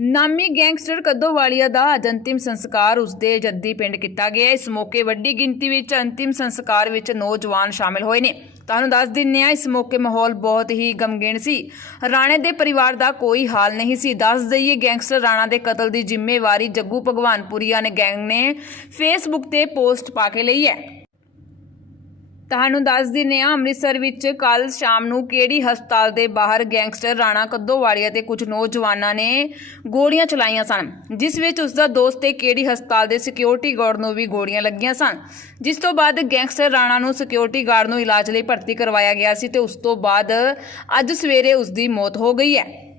ਨਾਮੀ ਗੈਂਗਸਟਰ ਕੱਦੋਵਾਲੀਆ ਦਾ ਅੱਜ ਅੰਤਿਮ ਸੰਸਕਾਰ ਉਸਦੇ ਜੱਦੀ ਪਿੰਡ ਕੀਤਾ ਗਿਆ ਇਸ ਮੌਕੇ ਵੱਡੀ ਗਿਣਤੀ ਵਿੱਚ ਅੰਤਿਮ ਸੰਸਕਾਰ ਵਿੱਚ ਨੌਜਵਾਨ ਸ਼ਾਮਿਲ ਹੋਏ ਨੇ। ਤੁਹਾਨੂੰ ਦੱਸ ਦਿੰਨੇ ਆ ਇਸ ਮੌਕੇ ਮਾਹੌਲ ਬਹੁਤ ਹੀ ਗਮਗੀਣ ਸੀ। ਰਾਣੇ ਦੇ ਪਰਿਵਾਰ ਦਾ ਕੋਈ ਹਾਲ ਨਹੀਂ ਸੀ। ਦੱਸ ਦਈਏ, ਗੈਂਗਸਟਰ ਰਾਣਾ ਦੇ ਕਤਲ ਦੀ ਜ਼ਿੰਮੇਵਾਰੀ ਜੱਗੂ ਭਗਵਾਨਪੁਰੀਆ ਨੇ ਗੈਂਗ ਨੇ ਫੇਸਬੁੱਕ ਤੇ ਪੋਸਟ ਪਾ ਕੇ ਲਈ ਹੈ। ਤੁਹਾਨੂੰ ਦੱਸ ਦਿੰਨੇ ਆ ਅੰਮ੍ਰਿਤਸਰ ਵਿੱਚ ਕੱਲ ਸ਼ਾਮ ਨੂੰ ਕਿਹੜੀ ਹਸਪਤਾਲ ਦੇ ਬਾਹਰ ਗੈਂਗਸਟਰ ਰਾਣਾ ਕੱਦੋਵਾਲੀਆ ਅਤੇ ਕੁਝ ਨੌਜਵਾਨਾਂ ਨੇ ਗੋਲੀਆਂ ਚਲਾਈਆਂ ਸਨ? ਜਿਸ ਵਿੱਚ ਉਸ ਦਾ ਦੋਸਤ ਤੇ ਕਿਹੜੀ ਹਸਪਤਾਲ ਦੇ ਸਿਕਿਉਰਿਟੀ ਗਾਰਡ ਨੂੰ ਵੀ ਗੋਲੀਆਂ ਲੱਗੀਆਂ ਸਨ? ਜਿਸ ਤੋਂ ਬਾਅਦ ਗੈਂਗਸਟਰ ਰਾਣਾ ਨੂੰ ਸਿਕਿਉਰਿਟੀ ਗਾਰਡ ਨੂੰ ਇਲਾਜ ਲਈ ਭਰਤੀ ਕਰਵਾਇਆ ਗਿਆ ਸੀ ਤੇ ਉਸ ਤੋਂ ਬਾਅਦ ਅੱਜ ਸਵੇਰੇ ਉਸ ਦੀ ਮੌਤ ਹੋ ਗਈ ਹੈ।